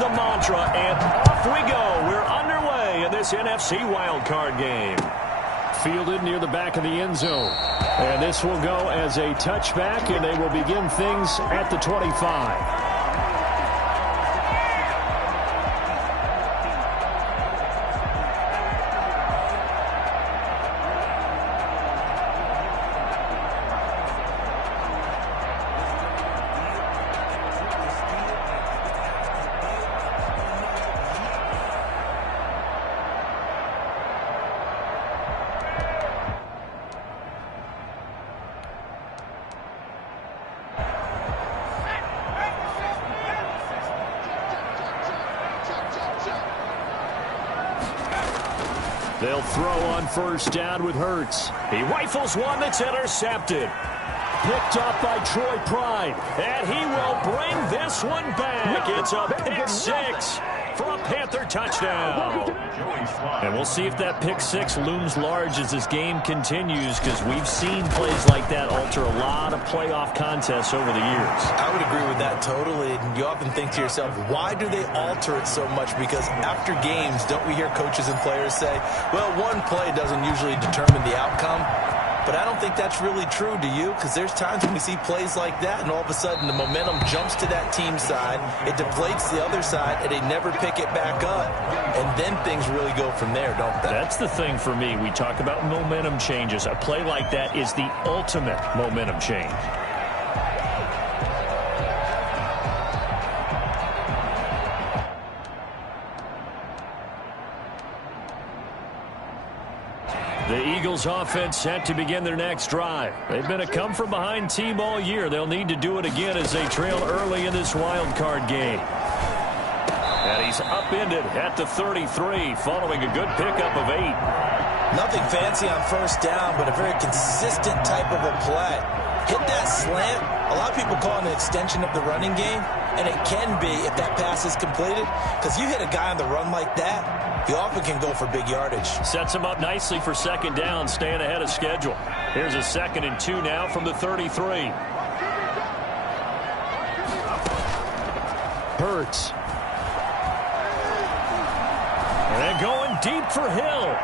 the mantra, and off we go. We're underway in this NFC wildcard game. Fielded near the back of the end zone. And this will go as a touchback, and they will begin things at the 25. They'll throw on first down with Hurts. He rifles one that's intercepted. Picked up by Troy Pride. And he will bring this one back. It's a pick six for a Panther touchdown. And we'll see if that pick six looms large as this game continues, because we've seen plays like that alter a lot of playoff contests over the years. I would agree with that totally. And you often think to yourself, why do they alter it so much? Because after games, don't we hear coaches and players say, well, one play doesn't usually determine the outcome? But I don't think that's really true, do you? Because there's times when we see plays like that, and all of a sudden the momentum jumps to that team's side, it deflates the other side, and they never pick it back up. And then things really go from there, don't they? That's the thing for me. We talk about momentum changes. A play like that is the ultimate momentum change. The Eagles offense set to begin their next drive. They've been a come-from-behind team all year. They'll need to do it again as they trail early in this wild card game. And he's upended at the 33 following a good pickup of 8. Nothing fancy on first down, but a very consistent type of a play. Hit that slant. A lot of people call it an extension of the running game, and it can be if that pass is completed, because you hit a guy on the run like that, he often can go for big yardage. Sets him up nicely for second down, staying ahead of schedule. Here's a 2nd and 2 now from the 33. Hurts. And going deep for Hill.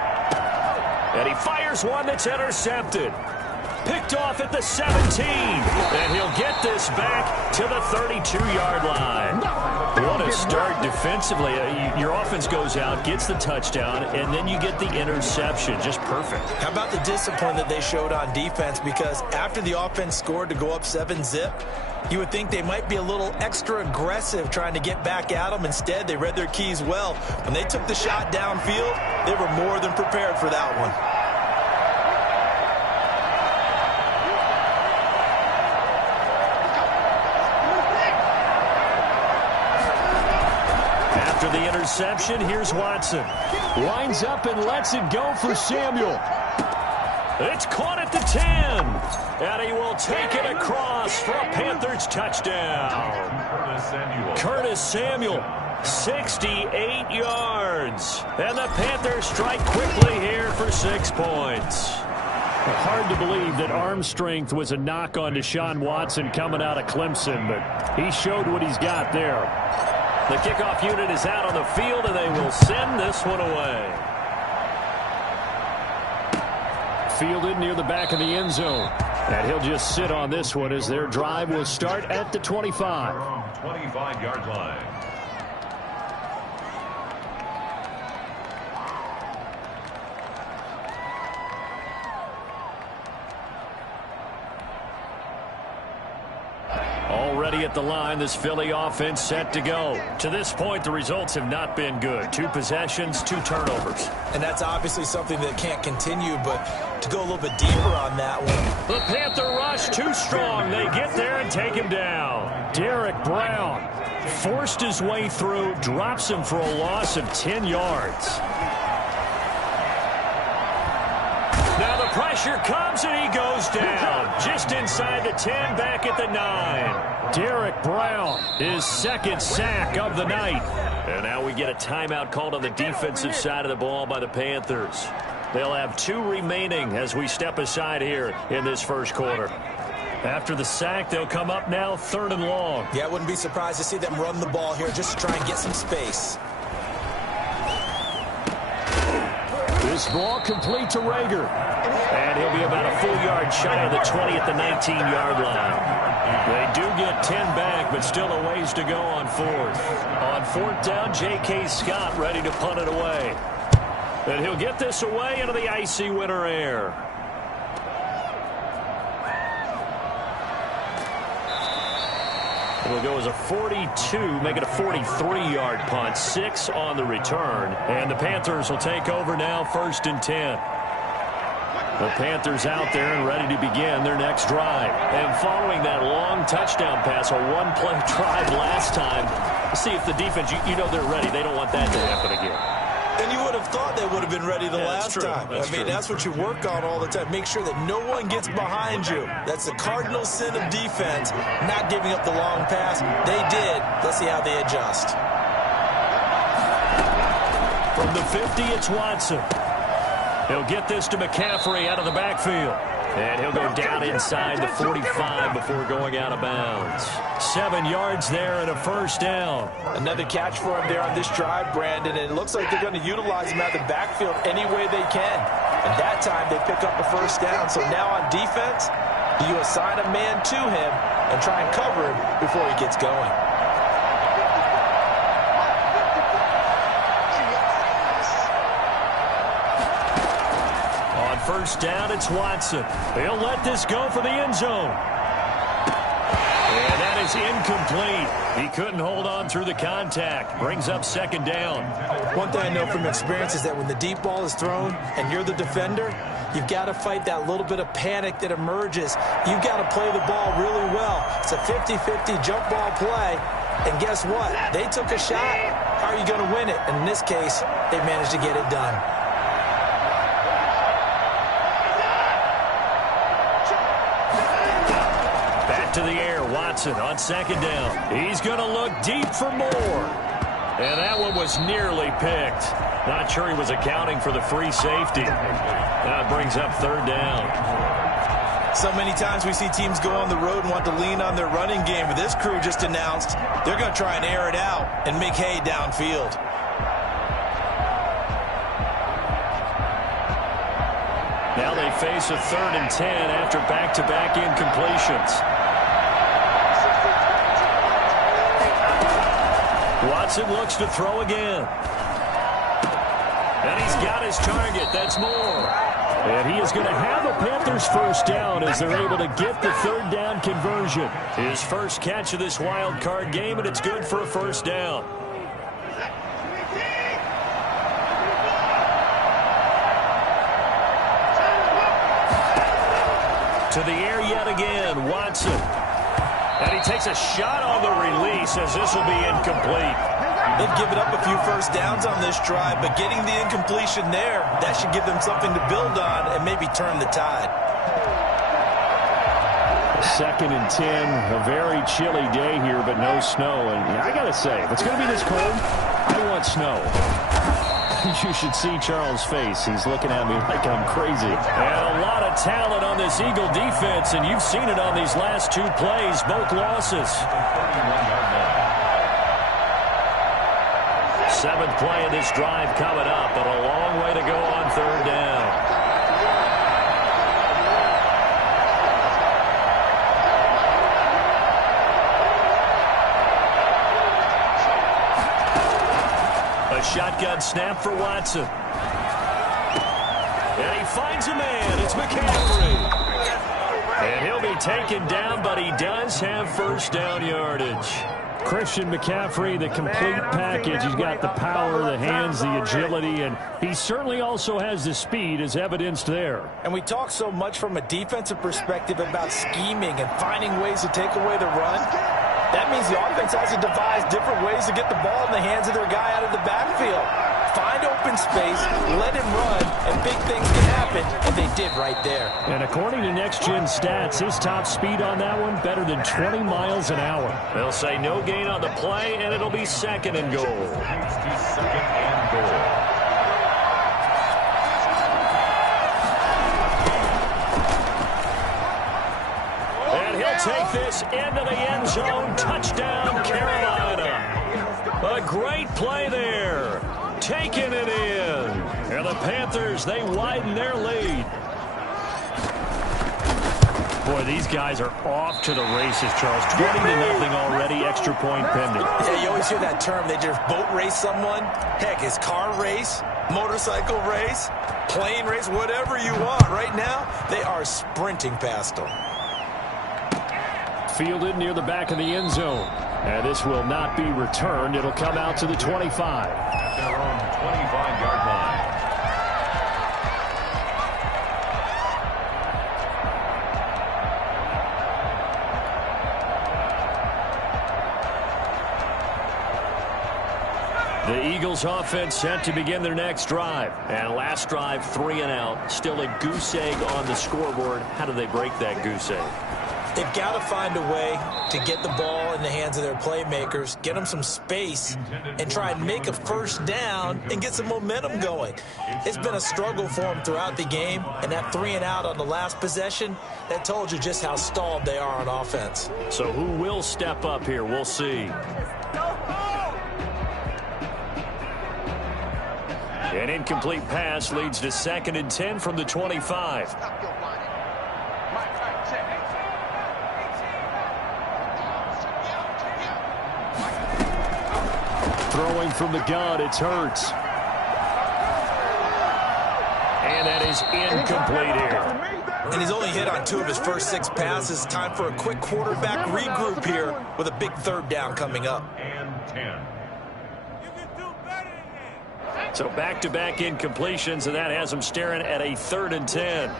And he fires one that's intercepted. Picked off at the 17. And he'll get this back to the 32-yard line. What a start defensively. Your offense goes out, gets the touchdown, and then you get the interception. Just perfect. How about the discipline that they showed on defense? Because after the offense scored to go up 7-zip, you would think they might be a little extra aggressive trying to get back at them. Instead, they read their keys well. When they took the shot downfield, they were more than prepared for that one. After the interception, here's Watson. Lines up and lets it go for Samuel. It's caught at the 10. And he will take it across for a Panthers touchdown. Curtis Samuel, 68 yards. And the Panthers strike quickly here for 6 points. Hard to believe that arm strength was a knock on Deshaun Watson coming out of Clemson, but he showed what he's got there. The kickoff unit is out on the field, and they will send this one away. Fielded near the back of the end zone. And he'll just sit on this one as their drive will start at the 25. 25-yard line. Already at the line, this Philly offense set to go. To this point, the results have not been good. 2 possessions, 2 turnovers. And that's obviously something that can't continue, but to go a little bit deeper on that one. The Panther rush too strong. They get there and take him down. Derek Brown forced his way through, drops him for a loss of 10 yards. Now the pressure comes and he goes down. Just inside the 10, back at the 9. Derek Brown, his 2nd sack of the night. And now we get a timeout called on the defensive side of the ball by the Panthers. They'll have 2 remaining as we step aside here in this first quarter. After the sack, they'll come up now 3rd and long. Yeah, I wouldn't be surprised to see them run the ball here just to try and get some space. This ball complete to Rager. And he'll be about a full yard shy of the 20 at the 19-yard line. They do get 10 back, but still a ways to go on 4th. On 4th down, J.K. Scott ready to punt it away. And he'll get this away into the icy winter air. It'll go as a 42, make it a 43-yard punt, 6 on the return. And the Panthers will take over now, 1st and 10. The Panthers out there and ready to begin their next drive. And following that long touchdown pass, a one-play drive last time, see if the defense, you know they're ready. They don't want that to happen again. And you would have thought they would have been ready the last time. That's what you work on all the time. Make sure that no one gets behind you. That's the cardinal sin of defense, not giving up the long pass. They did. Let's see how they adjust. From the 50, it's Watson. He'll get this to McCaffrey out of the backfield. And he'll go down inside the 45 before going out of bounds. 7 yards there and a 1st down. Another catch for him there on this drive, Brandon. And it looks like they're going to utilize him out of the backfield any way they can. And that time they pick up a 1st down. So now on defense, you assign a man to him and try and cover him before he gets going. On 1st down, it's Watson. He'll let this go for the end zone. And that is incomplete. He couldn't hold on through the contact. Brings up 2nd down. One thing I know from experience is that when the deep ball is thrown and you're the defender, you've got to fight that little bit of panic that emerges. You've got to play the ball really well. It's a 50-50 jump ball play. And guess what? They took a shot. How are you going to win it? And in this case, they managed to get it done. To the air, Watson on 2nd down. He's going to look deep for more. And that one was nearly picked. Not sure he was accounting for the free safety. That brings up 3rd down. So many times we see teams go on the road and want to lean on their running game, but this crew just announced they're going to try and air it out and make hay downfield. Now they face a 3rd and 10 after back-to-back incompletions. Watson looks to throw again. And he's got his target. That's more. And he is going to have a Panthers 1st down as they're able to get the 3rd down conversion. His first catch of this wild card game, and it's good for a 1st down. To the air yet again, Watson. And he takes a shot on the release as this will be incomplete. They've given up a few 1st downs on this drive, but getting the incompletion there, that should give them something to build on and maybe turn the tide. 2nd and 10, a very chilly day here, but no snow. And I got to say, if it's going to be this cold, I want snow. You should see Charles' face. He's looking at me like I'm crazy. And a lot of talent on this Eagle defense, and you've seen it on these last 2 plays, both losses. 7th play of this drive coming up, but a long way to go on 3rd down. A shotgun snap for Watson. And he finds a man. It's McCaffrey. And he'll be taken down, but he does have 1st down yardage. Christian McCaffrey, the complete package. He's got the power, the hands, the agility, and he certainly also has the speed as evidenced there. And we talk so much from a defensive perspective about scheming and finding ways to take away the run. That means the offense has to devise different ways to get the ball in the hands of their guy out of the backfield. Find open space, let him run, and big things can happen, and they did right there. And according to Next Gen Stats, his top speed on that one, better than 20 miles an hour. They'll say no gain on the play, and it'll be 2nd and goal. 2nd and goal. take this into the end zone. Touchdown, Carolina. A great play there. Taking it in. And the Panthers, they widen their lead. Boy, these guys are off to the races, Charles. 20-0 already, extra point pending. Yeah, you always hear that term. They just boat race someone. Heck, it's car race, motorcycle race, plane race, whatever you want. Right now, they are sprinting past them. Fielded near the back of the end zone. And this will not be returned. It'll come out to the 25. At their own 25-yard line. The Eagles offense set to begin their next drive. And last drive, 3 and out. Still a goose egg on the scoreboard. How do they break that goose egg? They've got to find a way to get the ball in the hands of their playmakers, get them some space, and try and make a first down and get some momentum going. It's been a struggle for them throughout the game, and that 3 and out on the last possession, that told you just how stalled they are on offense. So who will step up here? We'll see. An incomplete pass leads to 2nd and 10 from the 25. Throwing from the gun, it's Hurts. And that is incomplete here. And he's only hit on 2 of his first 6 passes. Time for a quick quarterback regroup here with a big 3rd down coming up. And 10. So back-to-back incompletions, and that has them staring at a 3rd and 10.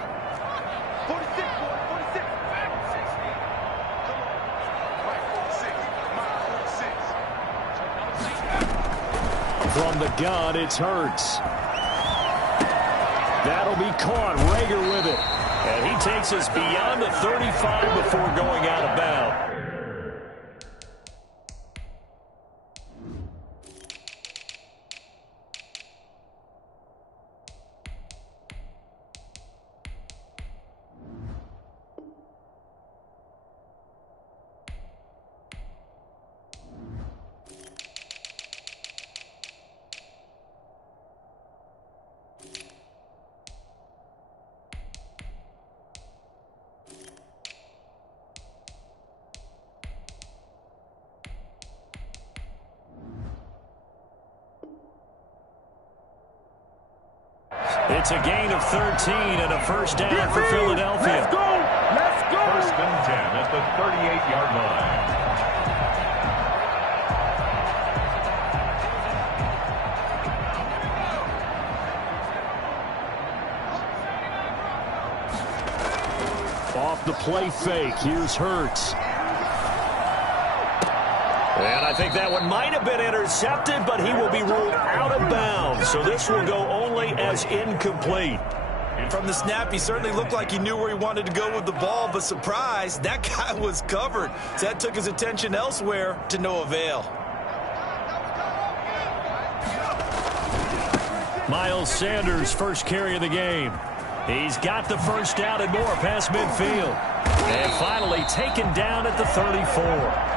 From the gun, it's Hurts. That'll be caught. Rager with it. And he takes us beyond the 35 before going out of bounds. It's a gain of 13 and a first down for Philadelphia. Let's go! Let's go! 1st and 10 at the 38-yard line. Off the play fake. Here's Hurts. And I think that one might have been intercepted, but he will be ruled out of bounds. So this will go only as incomplete. From the snap, he certainly looked like he knew where he wanted to go with the ball, but surprise, that guy was covered. So that took his attention elsewhere to no avail. Miles Sanders, first carry of the game. He's got the first down and more past midfield. And finally taken down at the 34.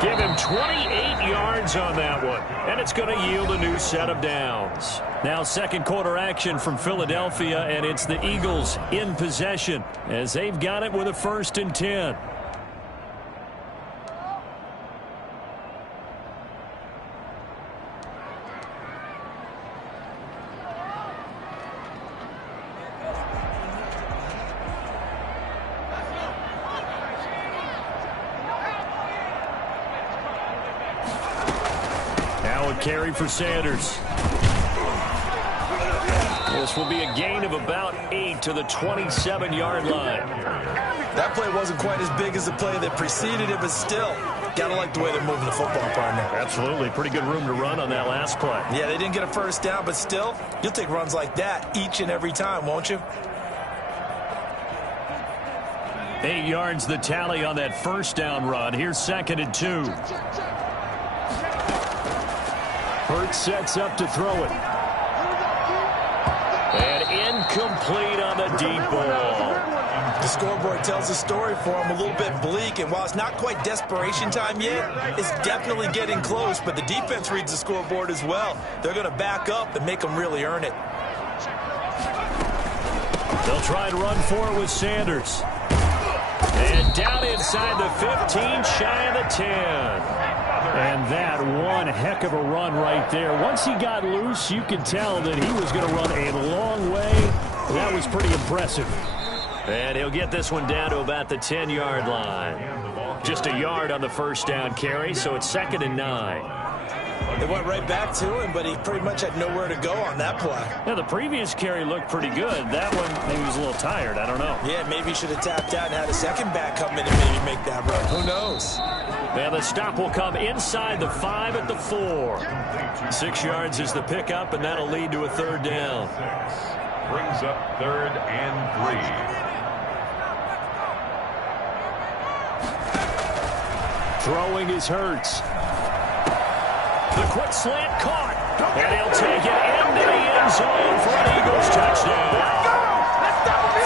Give him 28 yards on that one, and it's going to yield a new set of downs. Now 2nd quarter action from Philadelphia, and it's the Eagles in possession as they've got it with a 1st and 10. Carry for Sanders. This will be a gain of about 8 to the 27-yard line. That play wasn't quite as big as the play that preceded it, but still, gotta like the way they're moving the football, partner. Absolutely. Pretty good room to run on that last play. Yeah, they didn't get a first down, but still, you'll take runs like that each and every time, won't you? 8 yards the tally on that first down run. Here's 2nd and 2. Hurts sets up to throw it. And incomplete on the deep ball. The scoreboard tells a story for them, a little bit bleak, and while it's not quite desperation time yet, it's definitely getting close, but the defense reads the scoreboard as well. They're going to back up and make them really earn it. They'll try to run for it with Sanders. And down inside the 15, shy of the 10. And that one heck of a run right there. Once he got loose, you could tell that he was going to run a long way. That was pretty impressive. And he'll get this one down to about the 10-yard line. Just a yard on the first down carry, so it's 2nd and 9. They went right back to him, but he pretty much had nowhere to go on that play. Yeah, the previous carry looked pretty good. That one, maybe he was a little tired. I don't know. Yeah, maybe he should have tapped out and had a second back come in and maybe make that run. Who knows? And the stop will come inside the 5 at the 4. 6 yards is the pickup, and that'll lead to a 3rd down. Brings up 3rd and 3. Throwing is Hurts. The quick slant caught. And he'll take it into the end zone for an Eagles touchdown.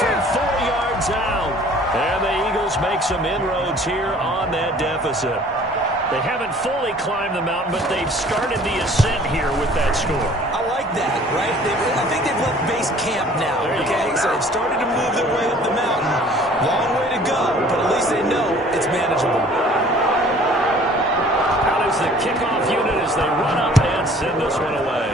From 4 yards out. And the Eagles make some inroads here on that deficit. They haven't fully climbed the mountain, but they've started the ascent here with that score. I like that, right? I think they've left base camp now, okay? So they've started to move their way up the mountain. Long way to go, but at least they know it's manageable. The kickoff unit as they run up and send this one away.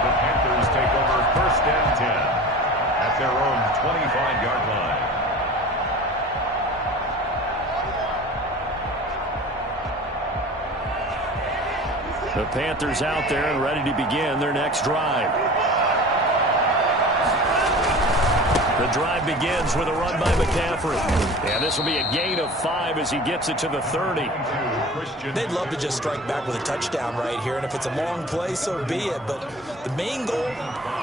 The Panthers take over 1st and 10 at their own 25-yard line. The Panthers out there and ready to begin their next drive. The drive begins with a run by McCaffrey. And this will be a gain of 5 as he gets it to the 30. They'd love to just strike back with a touchdown right here, and if it's a long play, so be it. But the main goal,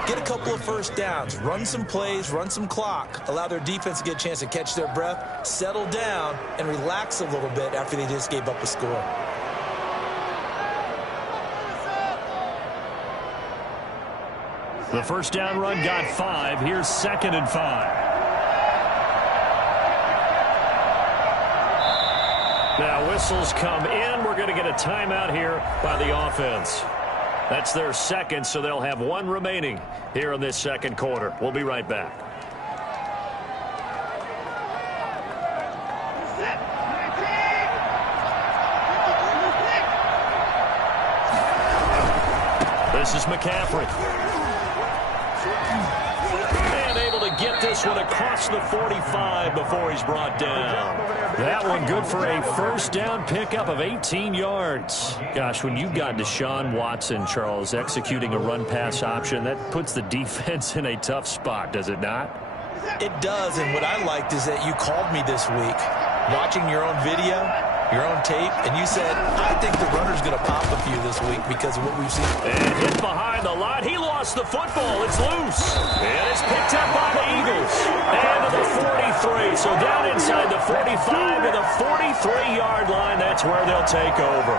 get a couple of first downs, run some plays, run some clock, allow their defense to get a chance to catch their breath, settle down, and relax a little bit after they just gave up a score. The first down run got 5. Here's 2nd and 5. Now whistles come in. We're going to get a timeout here by the offense. That's their second, so they'll have one remaining here in this second quarter. We'll be right back. This is McCaffrey. And able to get this one across the 45 before he's brought down. That one good for a first down pickup of 18 yards. Gosh, when you've got Deshaun Watson, Charles, executing a run-pass option, that puts the defense in a tough spot, does it not? It does, and what I liked is that you called me this week, watching your own video, your own tape, and you said, I think the runner's going to pop a few this week because of what we've seen. And hit behind the line. He lost the football. It's loose. And it's picked up by the Eagles. And to the 43. So down inside the 45 to the 43-yard line. That's where they'll take over.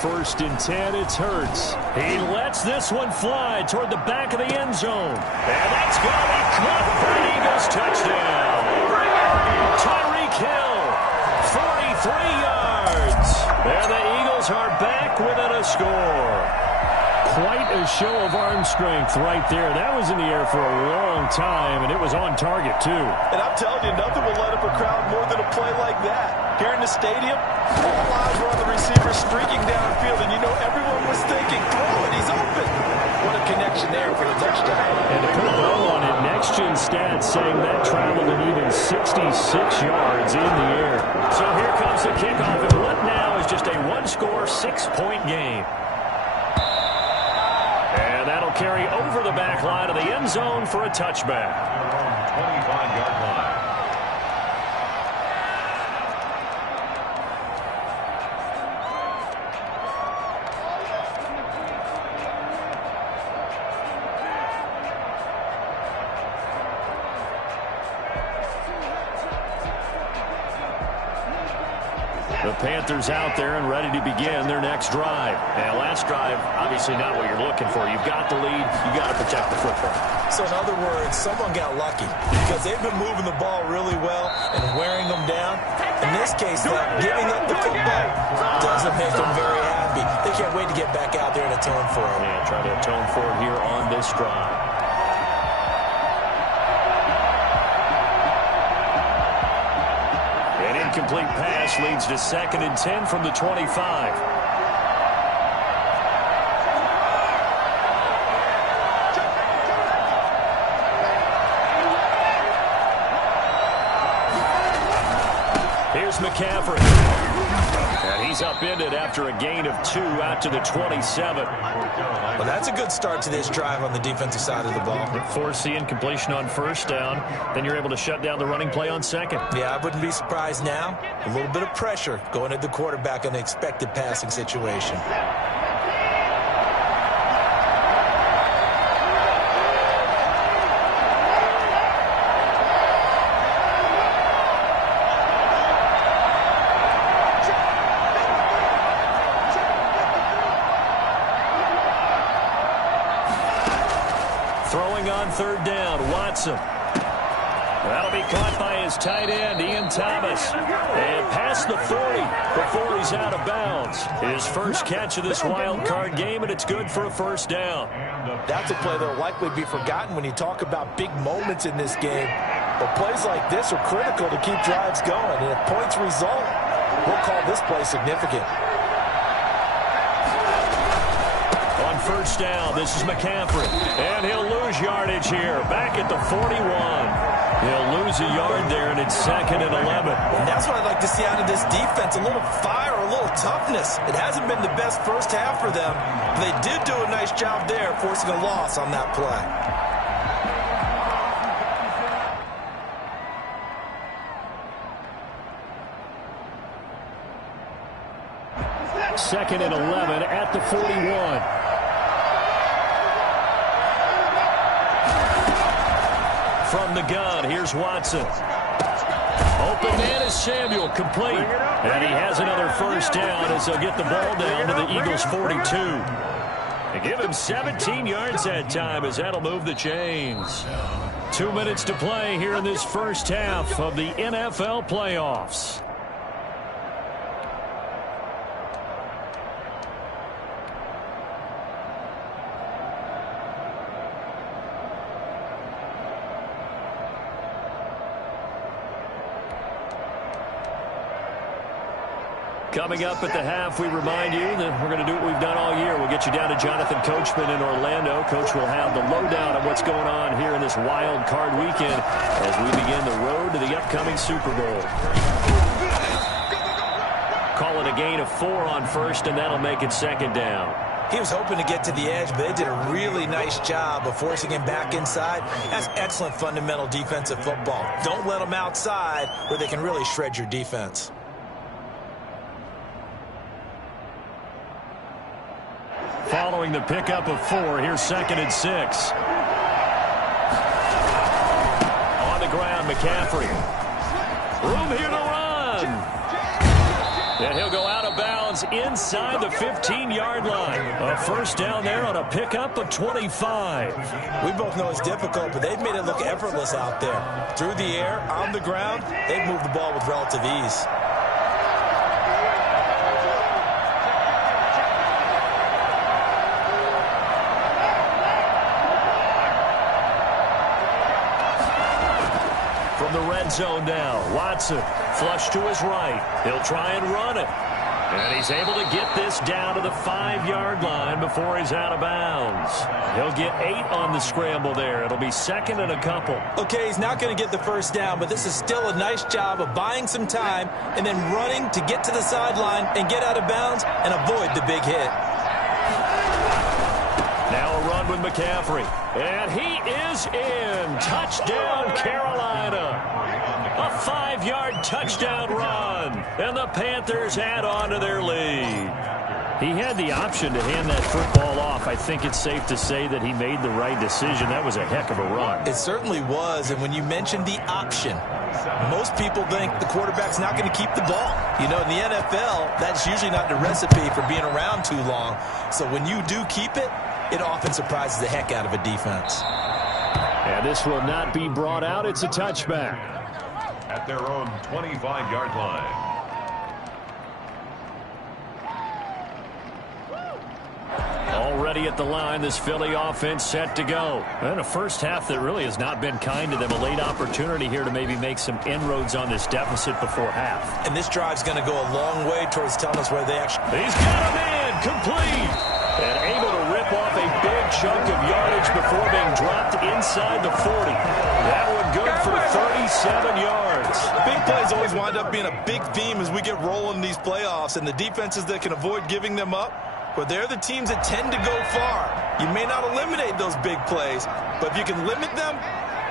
First and 10, it's Hurts. He lets this one fly toward the back of the end zone. And that's going to be caught for an Eagles touchdown. Tyreek Hill, 43 yards. And the Eagles are back within a score. Quite a show of arm strength right there. That was in the air for a long time, and it was on target, too. And I'm telling you, nothing will light up a crowd more than a play like that. Here in the stadium, all eyes were on the receiver streaking downfield, and you know everyone was thinking, throw it, he's open. What a connection there for the touchdown. And to put a bow on it, next-gen stats saying that traveled an even 66 yards in the air. So here comes the kickoff, and what now is just a one-score, 6-point game. And that'll carry over the back line of the end zone for a touchback. 25-yard line. The Panthers out there and ready to begin their next drive. And last drive, obviously not what you're looking for. You've got the lead. You've got to protect the football. So in other words, someone got lucky because they've been moving the ball really well and wearing them down. In this case, giving up the football doesn't make them very happy. They can't wait to get back out there and atone for it. Yeah, try to atone for it here on this drive. An incomplete pass leads to 2nd and 10 from the 25. Here's McCaffrey. And he's upended after a gain of 2 out to the 27. Well, that's a good start to this drive on the defensive side of the ball. Force the incompletion on 1st down. Then you're able to shut down the running play on 2nd. Yeah, I wouldn't be surprised now. A little bit of pressure going at the quarterback in the expected passing situation. Throwing on 3rd down, Watson. That'll be caught by his tight end, Ian Thomas. And past the 40 before he's out of bounds. His first catch of this wild card game, and it's good for a 1st down. That's a play that will likely be forgotten when you talk about big moments in this game. But plays like this are critical to keep drives going. And if points result, we'll call this play significant. On 1st down, this is McCaffrey. And he'll lose yardage here, back at the 41. He'll lose a yard there, and it's 2nd and 11. And that's what I'd like to see out of this defense, a little fire, a little toughness. It hasn't been the best first half for them, but they did do a nice job there forcing a loss on that play. Second and 11 at the 41. From the gun, here's Watson. Open man is Samuel, complete. And he has another 1st down as they'll get the ball down to the Eagles' 42. They give him 17 yards that time as that'll move the chains. 2 minutes to play here in this first half of the NFL playoffs. Coming up at the half, we remind you that we're going to do what we've done all year. We'll get you down to Jonathan Coachman in Orlando. Coach will have the lowdown of what's going on here in this wild card weekend as we begin the road to the upcoming Super Bowl. Call it a gain of 4 on 1st, and that'll make it 2nd down. He was hoping to get to the edge, but they did a really nice job of forcing him back inside. That's excellent fundamental defensive football. Don't let them outside where they can really shred your defense. Following the pickup of 4, here's 2nd and 6. On the ground, McCaffrey. Room here to run. And he'll go out of bounds inside the 15-yard line. A 1st down there on a pickup of 25. We both know it's difficult, but they've made it look effortless out there. Through the air, on the ground, they've moved the ball with relative ease. From the red zone now, Watson, flush to his right. He'll try and run it. And he's able to get this down to the 5-yard line before he's out of bounds. He'll get 8 on the scramble there. It'll be 2nd and a couple. Okay, he's not going to get the 1st down, but this is still a nice job of buying some time and then running to get to the sideline and get out of bounds and avoid the big hit. Now a run with McCaffrey. And he is in. Touchdown, Carolina. A 5-yard touchdown run. And the Panthers add on to their lead. He had the option to hand that football off. I think it's safe to say that he made the right decision. That was a heck of a run. It certainly was, and when you mentioned the option, most people think the quarterback's not going to keep the ball. You know, in the NFL, that's usually not the recipe for being around too long. So when you do keep it, it often surprises the heck out of a defense. And this will not be brought out. It's a touchback. At their own 25-yard line. Already at the line, this Philly offense set to go. And a first half that really has not been kind to them. A late opportunity here to maybe make some inroads on this deficit before half. And this drive's going to go a long way towards telling us where they actually... He's got a man, complete. And able to rip off a big chunk of yardage before being dropped inside the 40. That one good for 37 yards. Big plays always wind up being a big theme as we get rolling in these playoffs. And the defenses that can avoid giving them up, but they're the teams that tend to go far. You may not eliminate those big plays, but if you can limit them,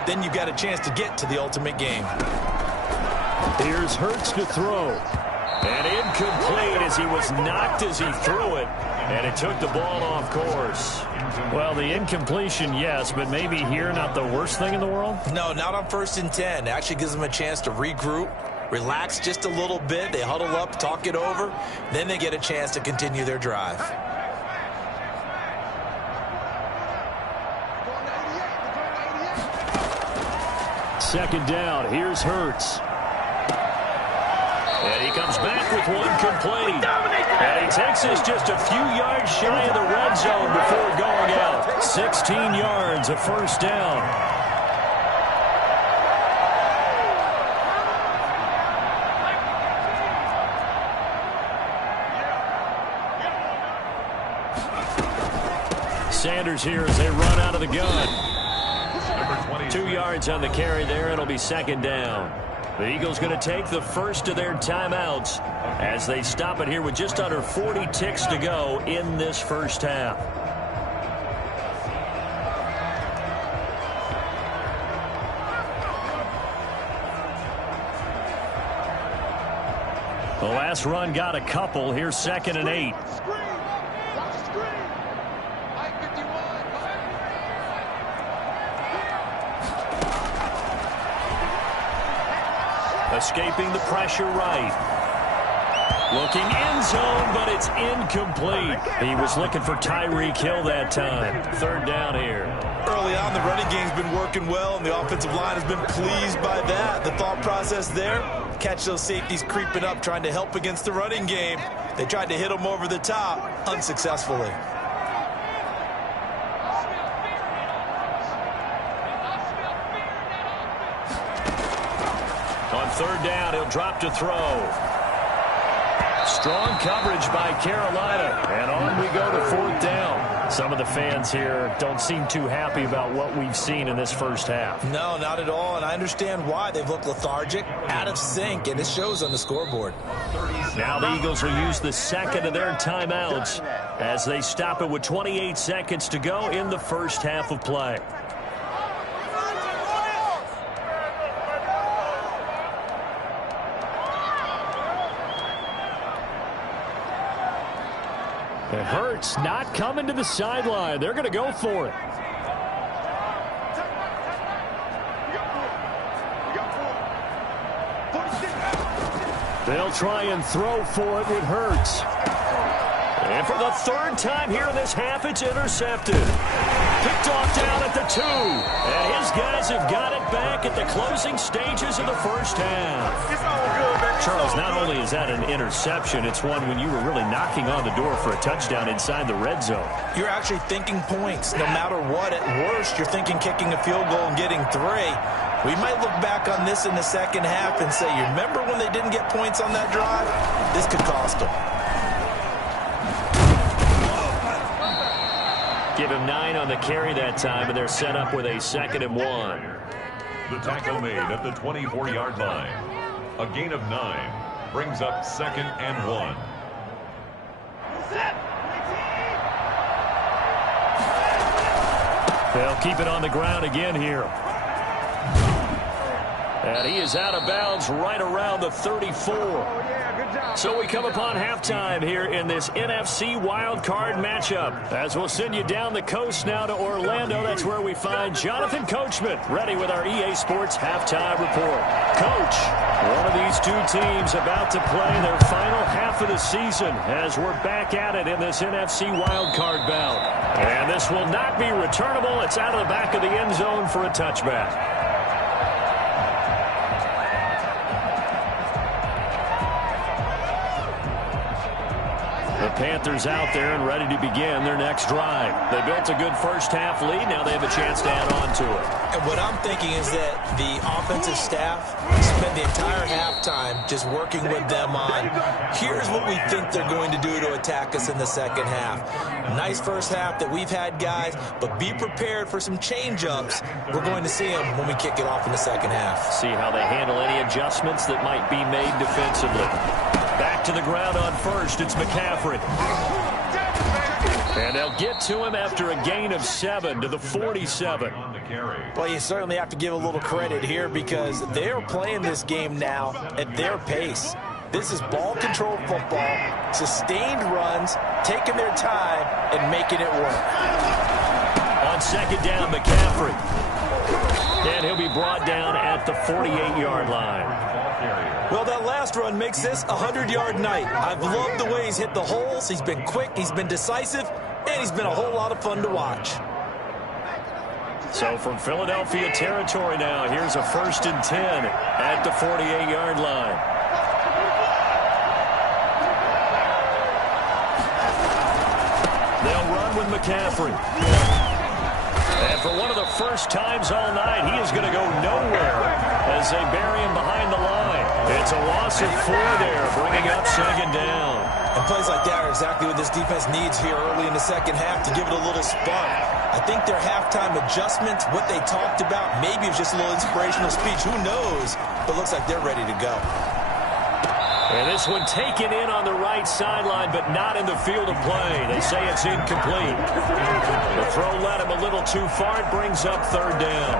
then you've got a chance to get to the ultimate game. Here's Hurts to throw. And incomplete as he was knocked as he threw it. And it took the ball off course. Well, the incompletion, yes, but maybe here not the worst thing in the world? No, not on 1st and 10. It actually gives them a chance to regroup, relax just a little bit. They huddle up, talk it over. Then they get a chance to continue their drive. Second down. Here's Hurts. And he comes back with one complete. And he takes us just a few yards shy of the red zone before going out. 16 yards, a first down. Sanders here as they run out of the gun. 2 yards on the carry there. It'll be second down. The Eagles going to take the first of their timeouts as they stop it here with just under 40 ticks to go in this first half. The last run got a couple. Here's 2nd and 8. Escaping the pressure right. Looking end zone, but it's incomplete. He was looking for Tyreek Hill that time. Third down here. Early on, the running game's been working well, and the offensive line has been pleased by that. The thought process there, catch those safeties creeping up, trying to help against the running game. They tried to hit them over the top, unsuccessfully. Third down, he'll drop to throw. Strong coverage by Carolina. And on we go to 4th down. Some of the fans here don't seem too happy about what we've seen in this first half. No, not at all, and I understand why. They've looked lethargic, out of sync, and it shows on the scoreboard. Now the Eagles will use the second of their timeouts as they stop it with 28 seconds to go in the first half of play. It hurts, not coming to the sideline. They're going to go for it. They'll try and throw for it with Hurts. And for the third time here in this half, it's intercepted. Picked off down at the 2. And his guys have got it back at the closing stages of the first half. Charles, not only is that an interception, it's one when you were really knocking on the door for a touchdown inside the red zone. You're actually thinking points. No matter what, at worst, you're thinking kicking a field goal and getting 3. We might look back on this in the second half and say, you remember when they didn't get points on that drive? This could cost them. Give him 9 on the carry that time, and they're set up with a 2nd and 1. The tackle made at the 24-yard line. A gain of 9 brings up 2nd and 1. They'll keep it on the ground again here. And he is out of bounds right around the 34. So we come upon halftime here in this NFC wildcard matchup. As we'll send you down the coast now to Orlando, that's where we find Jonathan Coachman ready with our EA Sports halftime report. Coach, one of these two teams about to play their final half of the season as we're back at it in this NFC wildcard bout. And this will not be returnable. It's out of the back of the end zone for a touchback. The Panthers out there and ready to begin their next drive. They built a good first half lead. Now they have a chance to add on to it. And what I'm thinking is that the offensive staff spent the entire halftime just working with them on, here's what we think they're going to do to attack us in the second half. Nice first half that we've had, guys, but be prepared for some change-ups. We're going to see them when we kick it off in the second half. See how they handle any adjustments that might be made defensively. Back to the ground on first. It's McCaffrey. And they'll get to him after a gain of 7 to the 47. Well, you certainly have to give a little credit here because they're playing this game now at their pace. This is ball-controlled football, sustained runs, taking their time, and making it work. On second down, McCaffrey. And he'll be brought down at the 48-yard line. Well, that last run makes this a 100-yard night. I've loved the way he's hit the holes. He's been quick, he's been decisive, and he's been a whole lot of fun to watch. So from Philadelphia territory now, here's a 1st and 10 at the 48-yard line. They'll run with McCaffrey. And for one of the first times all night, he is going to go nowhere as they bury him behind the line. It's a loss of 4 there, bringing up second down. And plays like that are exactly what this defense needs here early in the second half to give it a little spark. I think their halftime adjustments, what they talked about, maybe it was just a little inspirational speech. Who knows? But looks like they're ready to go. And this one taken in on the right sideline, but not in the field of play. They say it's incomplete. The throw led him a little too far. It brings up third down.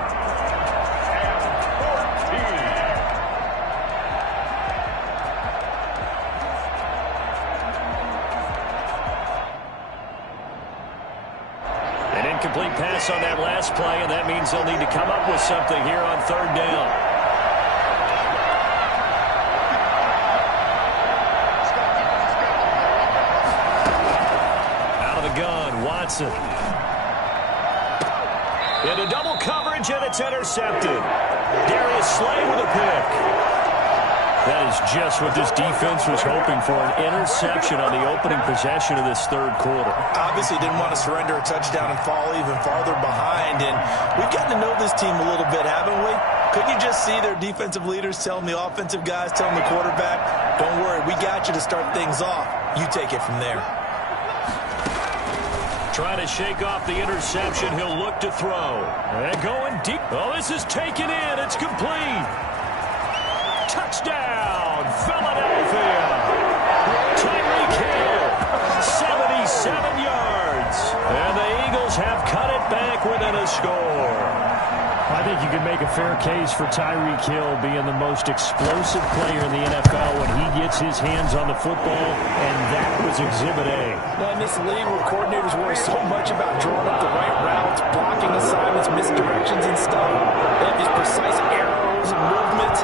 An incomplete pass on that last play, and that means they'll need to come up with something here on third down. Into double coverage, and it's intercepted. Darius Slay with a pick. That is just what this defense was hoping for, an interception on the opening possession of this third quarter. Obviously didn't want to surrender a touchdown and fall even farther behind, and we've gotten to know this team a little bit, haven't we? Could you just see their defensive leaders telling the offensive guys, telling the quarterback, don't worry, we got you to start things off. You take it from there. Trying to shake off the interception. He'll look to throw. And going deep. Oh, this is taken in. It's complete. Touchdown, Philadelphia. Tyreek Hill, 77 yards. And the Eagles have cut it back within a score. I think you can make a fair case for Tyreek Hill being the most explosive player in the NFL when he gets his hands on the football, and that was Exhibit A. Well, in this league where coordinators worry so much about drawing up the right routes, blocking assignments, misdirections and stuff, they have these precise arrows and movements.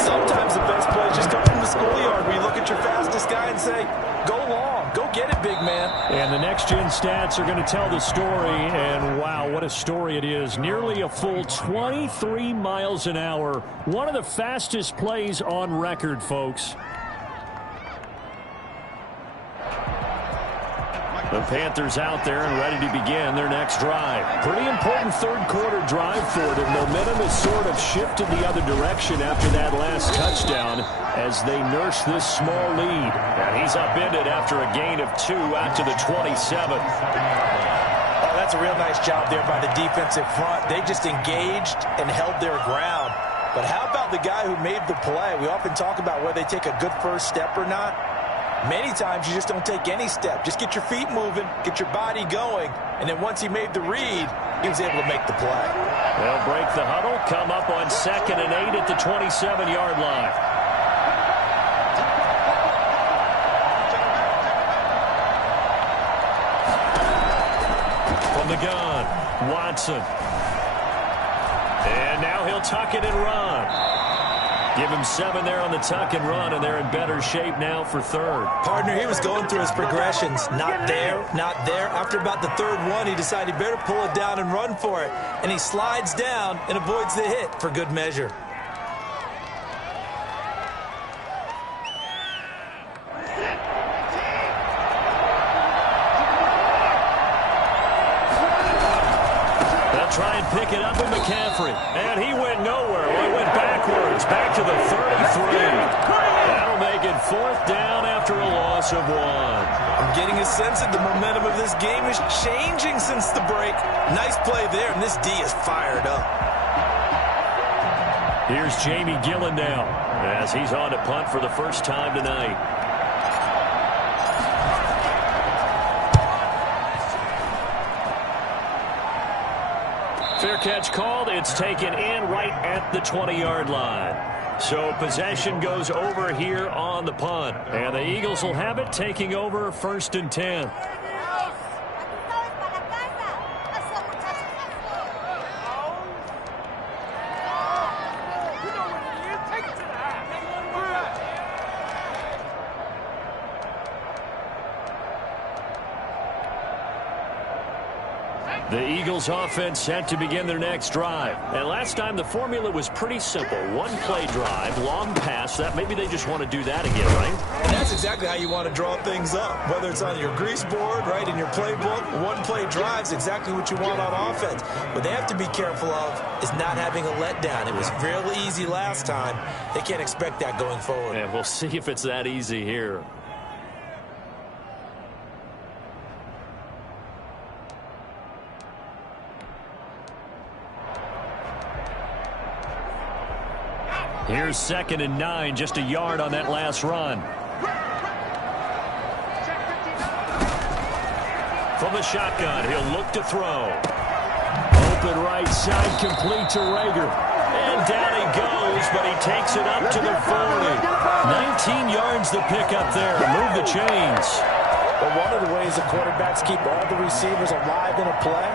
Sometimes the best plays just come from the schoolyard where you look at your fastest guy and say, go long, go get it, big man. And the next-gen stats are going to tell the story, and wow, what a story it is. Nearly a full 23 miles an hour. One of the fastest plays on record, folks. The Panthers out there and ready to begin their next drive. Pretty important third quarter drive for them. Momentum has sort of shifted the other direction after that last touchdown as they nurse this small lead. And he's upended after a gain of 2 out to the 27. Oh, that's a real nice job there by the defensive front. They just engaged and held their ground. But how about the guy who made the play? We often talk about whether they take a good first step or not. Many times you just don't take any step. Just get your feet moving, get your body going, and then once he made the read, he was able to make the play. They'll break the huddle, come up on 2nd and 8 at the 27-yard line. From the gun, Watson. And now he'll tuck it and run. Give him 7 there on the tuck and run, and they're in better shape now for 3rd. Partner, he was going through his progressions. Not there, not there. After about the 3rd one, he decided he better pull it down and run for it. And he slides down and avoids the hit for good measure. Try and pick it up with McCaffrey. And he went nowhere. Well, he went backwards, back to the 33. That'll make it 4th down after a loss of 1. I'm getting a sense that the momentum of this game is changing since the break. Nice play there, and this D is fired up. Here's Jamie Gillen now as he's on to punt for the first time tonight. Fair catch called. It's taken in right at the 20-yard line. So possession goes over here on the punt. And the Eagles will have it, taking over 1st and 10. The Eagles offense set to begin their next drive. And last time the formula was pretty simple. 1-play drive, long pass. That maybe they just want to do that again, right? And that's exactly how you want to draw things up. Whether it's on your grease board, right, in your playbook, 1-play drive is exactly what you want on offense. What they have to be careful of is not having a letdown. It was really easy last time. They can't expect that going forward. And we'll see if it's that easy here. Here's 2nd and 9, just a yard on that last run. From the shotgun, he'll look to throw. Open right side, complete to Rager. And down he goes, but he takes it up to the 40. 19 yards to pick up there. Move the chains. But one of the ways the quarterbacks keep all the receivers alive in a play,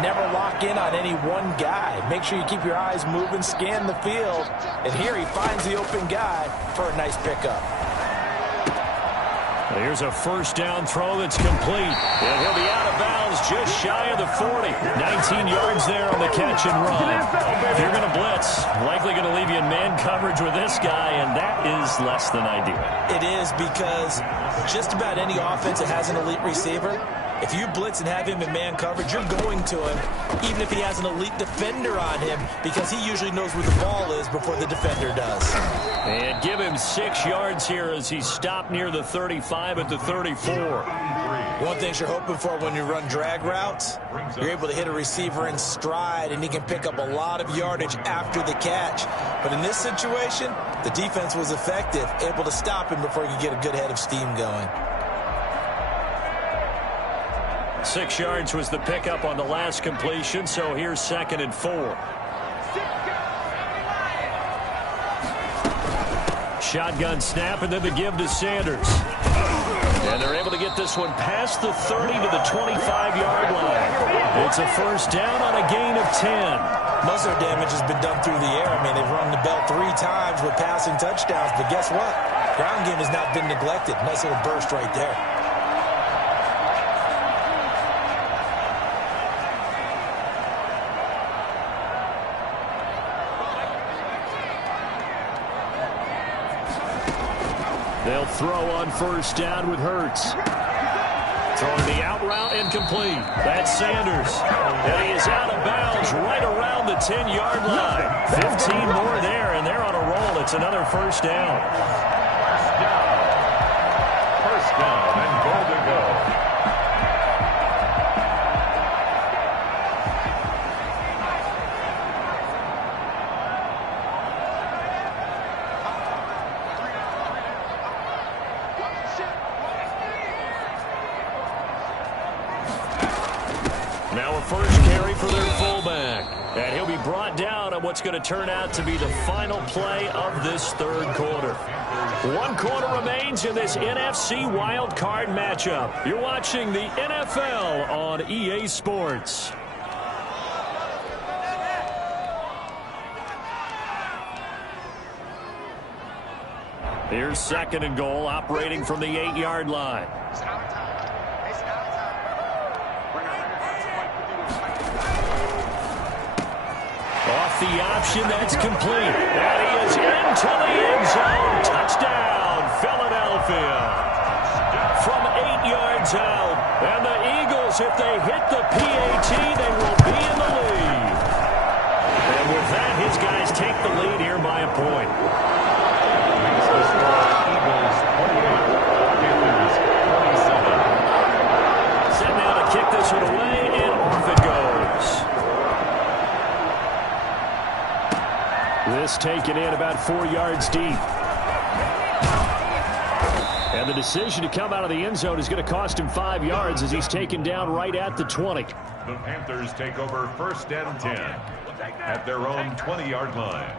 never lock in on any one guy. Make sure you keep your eyes moving, scan the field. And here he finds the open guy for a nice pickup. Here's a 1st down throw that's complete. And he'll be out of bounds just shy of the 40. 19 yards there on the catch and run. If you're going to blitz, likely going to leave you in man coverage with this guy, and that is less than ideal. It is, because just about any offense that has an elite receiver, if you blitz and have him in man coverage, you're going to him, even if he has an elite defender on him, because he usually knows where the ball is before the defender does. And give him 6 yards here as he stopped near the 35 at the 34. One thing you're hoping for when you run drag routes, you're able to hit a receiver in stride, and he can pick up a lot of yardage after the catch. But in this situation, the defense was effective, able to stop him before he could get a good head of steam going. 6 yards was the pickup on the last completion, so here's 2nd and 4. Shotgun snap, and then the give to Sanders. And they're able to get this one past the 30 to the 25-yard line. It's a 1st down on a gain of 10. Most of their damage has been done through the air. I mean, they've rung the bell 3 times with passing touchdowns, but guess what? Ground game has not been neglected. Nice little burst right there. They'll throw on 1st down with Hurts. Throwing the out route incomplete. That's Sanders. And he is out of bounds right around the 10-yard line. 15 more there, and they're on a roll. It's another 1st down. First down and goal to go. Now a first carry for their fullback. And he'll be brought down on what's going to turn out to be the final play of this third quarter. 1 quarter remains in this NFC Wild Card matchup. You're watching the NFL on EA Sports. Here's 2nd and goal, operating from the 8-yard line. Off the option, that's complete. And he is into the end zone. Touchdown, Philadelphia. From 8 yards out. And the Eagles, if they hit the PAT, they will be in the lead. And with that, his guys take the lead here by a point. Set now to kick this one away, and off it goes. This taken in about 4 yards deep. And the decision to come out of the end zone is going to cost him 5 yards as he's taken down right at the 20. The Panthers take over 1st and 10 at their own 20-yard line.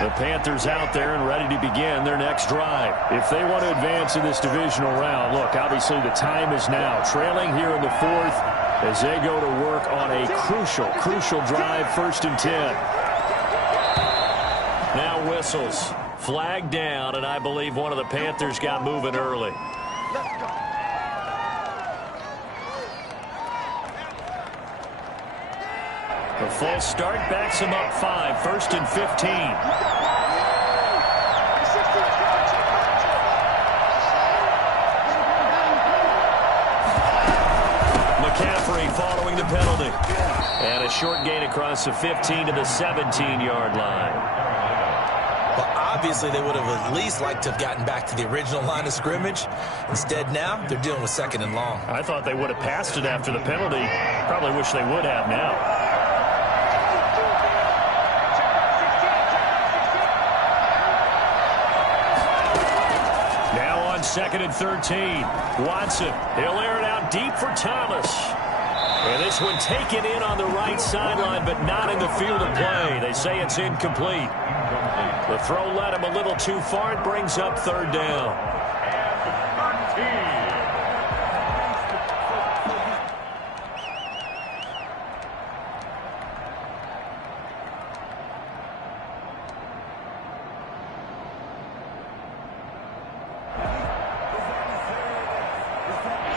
The Panthers out there and ready to begin their next drive. If they want to advance in this divisional round, look, obviously the time is now. Trailing here in the 4th as they go to work on a crucial drive, 1st and 10. Now whistles. Flag down, and I believe one of the Panthers got moving early. The false start backs him up 5, 1st and 15. McCaffrey following the penalty. And a short gain across the 15 to the 17-yard line. Well, obviously they would have at least liked to have gotten back to the original line of scrimmage. Instead now, they're dealing with 2nd and long. I thought they would have passed it after the penalty. Probably wish they would have now. Now on 2nd and 13. Watson, he'll air it out deep for Thomas. And this one taken in on the right sideline, but not in the field of play. They say it's incomplete. The throw led him a little too far. It brings up 3rd down.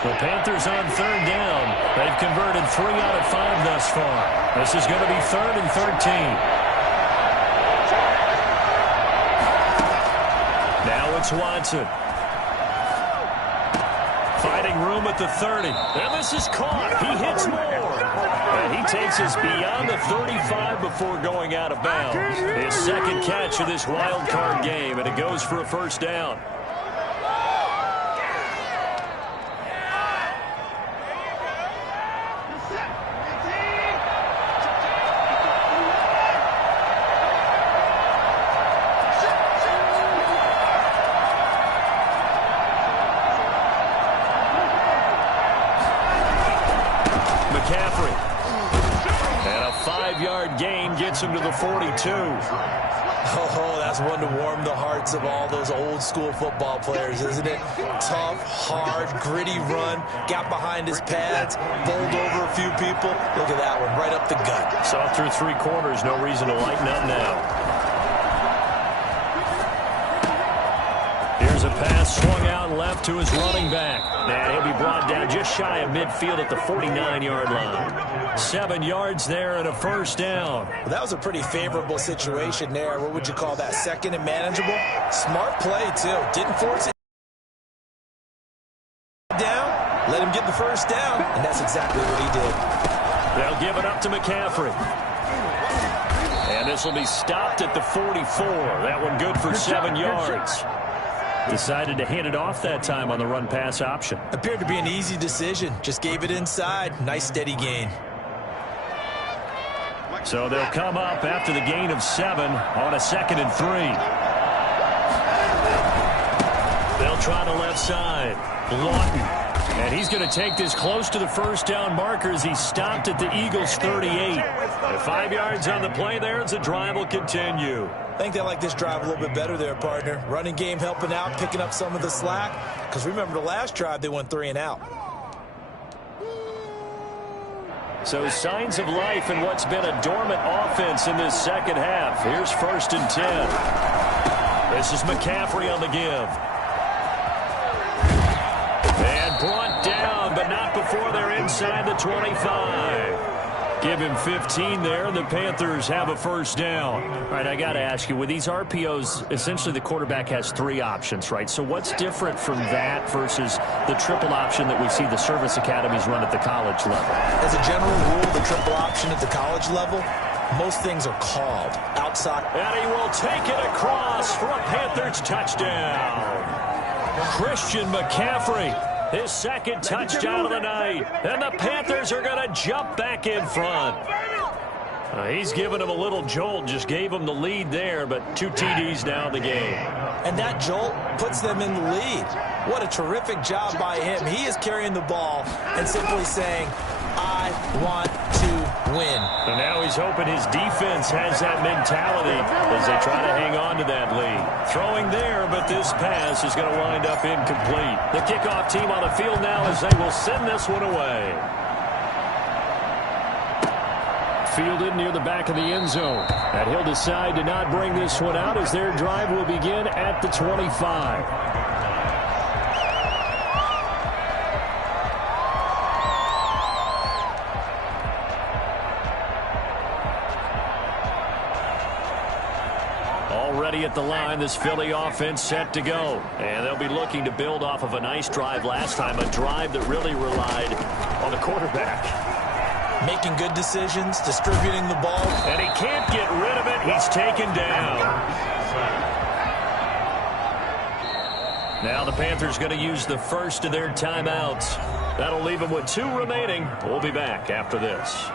The Panthers on 3rd down. They've converted 3 out of 5 thus far. This is going to be 3rd and 13. Now it's Watson. Fighting room at the 30. And this is caught. He hits more. And he takes us beyond the 35 before going out of bounds. His 2nd catch of this wild card game, and it goes for a 1st down. McCaffrey. And a 5-yard gain gets him to the 42. Oh, that's one to warm the hearts of all those old-school football players, isn't it? Tough, hard, gritty run. Got behind his pads, bowled over a few people. Look at that one, right up the gut. Saw through 3 quarters, no reason to lighten up now. Here's a pass swung out left to his running back. And he'll be brought down just shy of midfield at the 49-yard line. 7 yards there and a 1st down. Well, that was a pretty favorable situation there. What would you call that? 2nd and manageable? Smart play, too. Didn't force it down. Let him get the 1st down. And that's exactly what he did. They'll give it up to McCaffrey. And this will be stopped at the 44. That one good for 7 yards. Decided to hand it off that time on the run-pass option. Appeared to be an easy decision. Just gave it inside. Nice steady gain. So they'll come up after the gain of 7 on a 2nd and 3. They'll try the left side. Lawton. And he's going to take this close to the first down marker as he stopped at the Eagles' 38. The 5 yards on the play there as the drive will continue. I think they like this drive a little bit better there, partner. Running game helping out, picking up some of the slack. Because remember the last drive, they went 3 and out. So signs of life in what's been a dormant offense in this second half. Here's 1st and 10. This is McCaffrey on the give. And brought down, but not before they're inside the 25. Give him 15 there, and the Panthers have a first down. All right, I got to ask you, with these RPOs, essentially the quarterback has 3 options, right? So what's different from that versus the triple option that we see the service academies run at the college level? As a general rule, the triple option at the college level, most things are called outside. And he will take it across for a Panthers touchdown. Christian McCaffrey. His 2nd touchdown of the night. And the Panthers are going to jump back in front. He's giving him a little jolt. Just gave him the lead there, but 2 TDs now in the game. And that jolt puts them in the lead. What a terrific job by him. He is carrying the ball and simply saying, I want to win. And now he's hoping his defense has that mentality as they try to hang on to that lead. Throwing there, but this pass is going to wind up incomplete. The kickoff team on the field now as they will send this one away. Fielded near the back of the end zone. And he'll decide to not bring this one out as their drive will begin at the 25. Already at the line, this Philly offense set to go. And they'll be looking to build off of a nice drive last time, a drive that really relied on the quarterback. Making good decisions, distributing the ball. And he can't get rid of it. He's taken down. Now the Panthers going to use the first of their timeouts. That'll leave them with 2 remaining. We'll be back after this.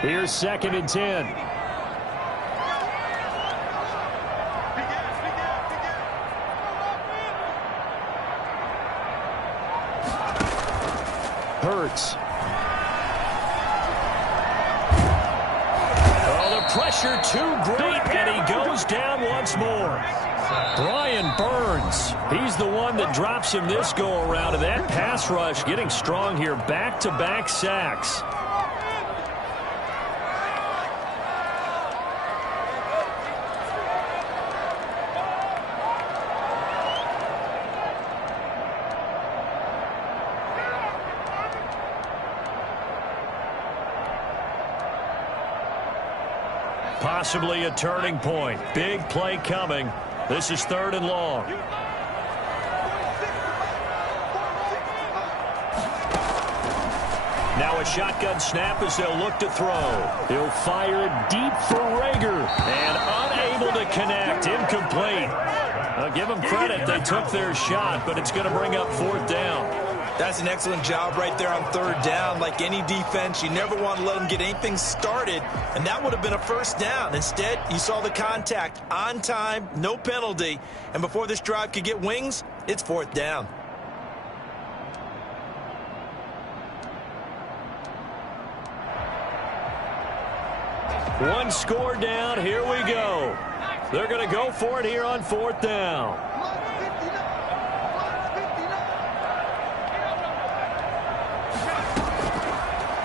Here's 2nd and 10. Hurts. Oh, the pressure too great, and he goes down once more. Brian Burns, he's the one that drops him this go-around, and that pass rush getting strong here. Back-to-back sacks. Possibly a turning point. Big play coming. This is 3rd and long. Now a shotgun snap as they'll look to throw. He'll fire it deep for Rager. And unable to connect. Incomplete. I'll give them credit. They took their shot, but it's going to bring up 4th down. That's an excellent job right there on 3rd down. Like any defense, you never want to let them get anything started, and that would have been a first down. Instead, you saw the contact on time, no penalty, and before this drive could get wings, it's 4th down. One score down. Here we go. They're going to go for it here on 4th down.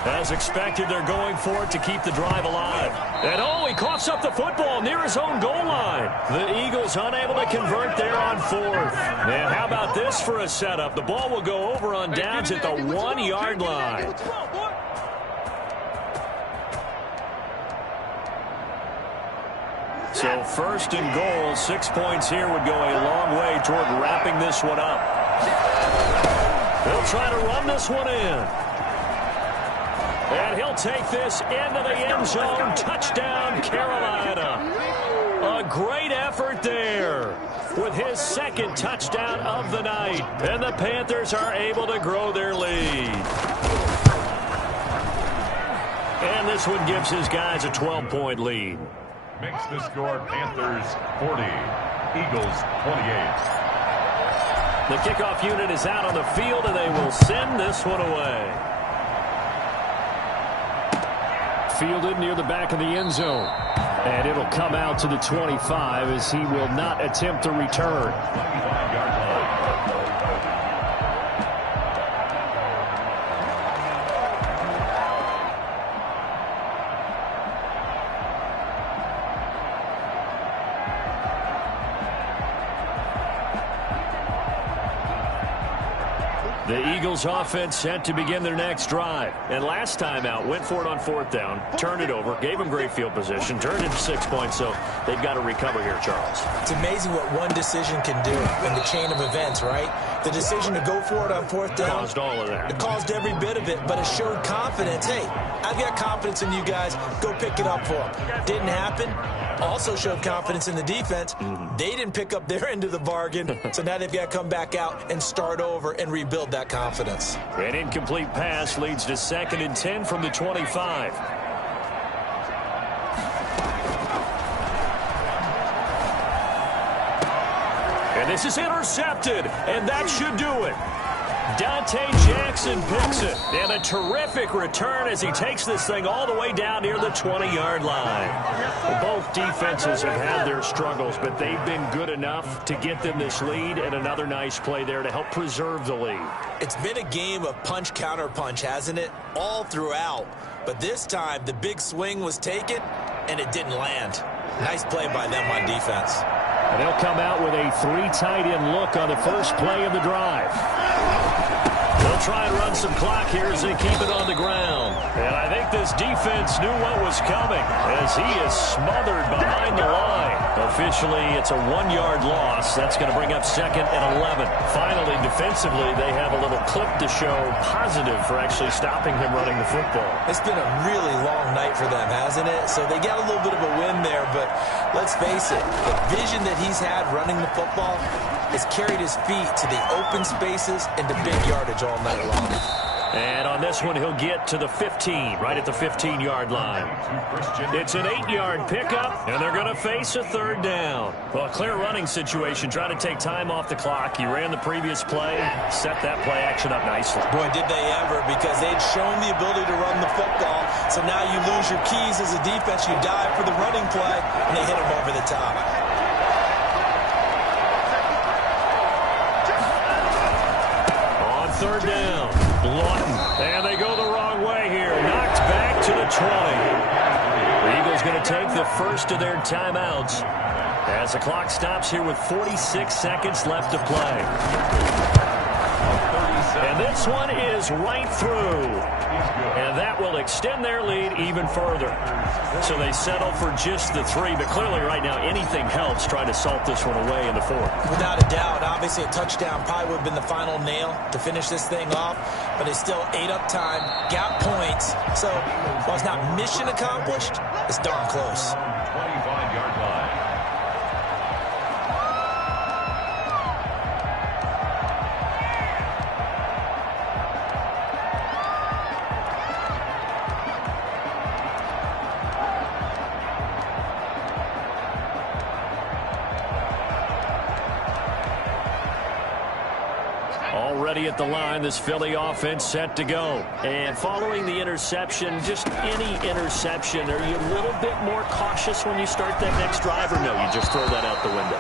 As expected, they're going for it to keep the drive alive. And oh, he coughs up the football near his own goal line. The Eagles unable to convert there on 4th. And how about this for a setup? The ball will go over on downs at the 1-yard line. So 1st and goal, 6 points here would go a long way toward wrapping this one up. They'll try to run this one in. And he'll take this into the end zone. Touchdown, Carolina. A A great effort there with his second touchdown of the night. And the Panthers are able to grow their lead. And this one gives his guys a 12-point lead. Makes the score Panthers 40, Eagles 28. The kickoff unit is out on the field, and they will send this one away. Fielded near the back of the end zone. And it'll come out to the 25 as he will not attempt a return. 25-yard line. The Eagles offense set to begin their next drive. And last time out, went for it on fourth down, turned it over, gave them great field position, turned it to 6 points, so they've got to recover here, Charles. It's amazing what one decision can do in the chain of events, right? The decision to go for it on fourth down. Caused all of that. It caused every bit of it, but it showed confidence. Hey, I've got confidence in you guys. Go pick it up for them. Didn't happen. Also showed confidence in the defense. They didn't pick up their end of the bargain, so now they've got to come back out and start over and rebuild that confidence. An incomplete pass leads to 2nd and 10 from the 25. And this is intercepted, and that should do it. Dante Jackson picks it, and a terrific return as he takes this thing all the way down near the 20-yard line. Well, both defenses have had their struggles, but they've been good enough to get them this lead, and another nice play there to help preserve the lead. It's been a game of punch-counter-punch, hasn't it? All throughout. But this time, the big swing was taken, and it didn't land. Nice play by them on defense. And they'll come out with a 3 tight end look on the first play of the drive. They'll try and run some clock here as they keep it on the ground. And I think this defense knew what was coming as he is smothered behind the line. Officially, it's a 1-yard loss. That's going to bring up 2nd and 11. Finally, defensively, they have a little clip to show positive for actually stopping him running the football. It's been a really long night for them, hasn't it? So they got a little bit of a win there, but let's face it, the vision that he's had running the football has carried his feet to the open spaces and to big yardage all night long. And on this one, he'll get to the 15, right at the 15-yard line. It's an 8-yard pickup, and they're going to face a 3rd down. Well, a clear running situation, trying to take time off the clock. He ran the previous play, set that play action up nicely. Boy, did they ever, because they'd shown the ability to run the football. So now you lose your keys as a defense. You dive for the running play, and they hit him over the top. On 3rd down, Lawton, and they go the wrong way here. Knocked back to the 20. The Eagles going to take the first of their timeouts as the clock stops here with 46 seconds left to play. And this one is right through. And that will extend their lead even further. So they settle for just the 3, but clearly right now anything helps trying to salt this one away in the 4th. Without a doubt, obviously a touchdown probably would have been the final nail to finish this thing off, but they still ate up time, got points. So while it's not mission accomplished, it's darn close. 25-yard line. Already at the line, this Philly offense set to go. And following the interception, just any interception, are you a little bit more cautious when you start that next drive, or no, you just throw that out the window?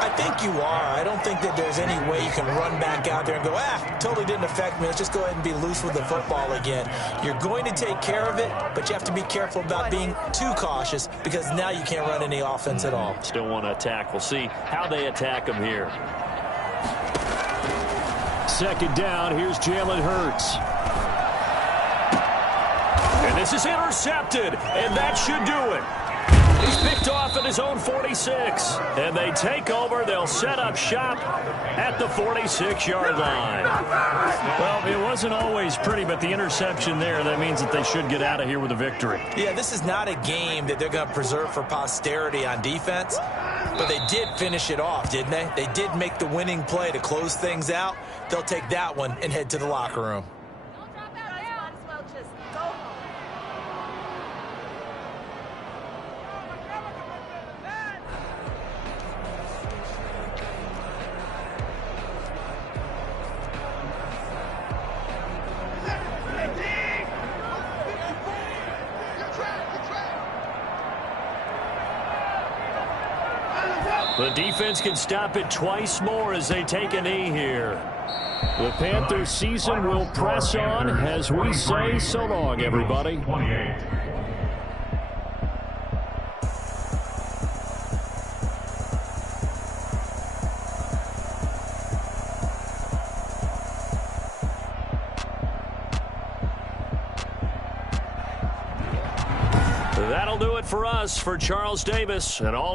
I think you are. I don't think that there's any way you can run back out there and go, totally didn't affect me. Let's just go ahead and be loose with the football again. You're going to take care of it, but you have to be careful about being too cautious because now you can't run any offense at all. Still want to attack. We'll see how they attack them here. 2nd down, here's Jalen Hurts. And this is intercepted, and that should do it. He's picked off at his own 46. And they take over. They'll set up shop at the 46-yard line. Well, it wasn't always pretty, but the interception there, that means that they should get out of here with a victory. Yeah, this is not a game that they're going to preserve for posterity on defense, but they did finish it off, didn't they? They did make the winning play to close things out. They'll take that one and head to the locker room. The defense can stop it twice more as they take a knee here. The Panthers season will press on as we say so long, everybody. 28. That'll do it for us. For Charles Davis and all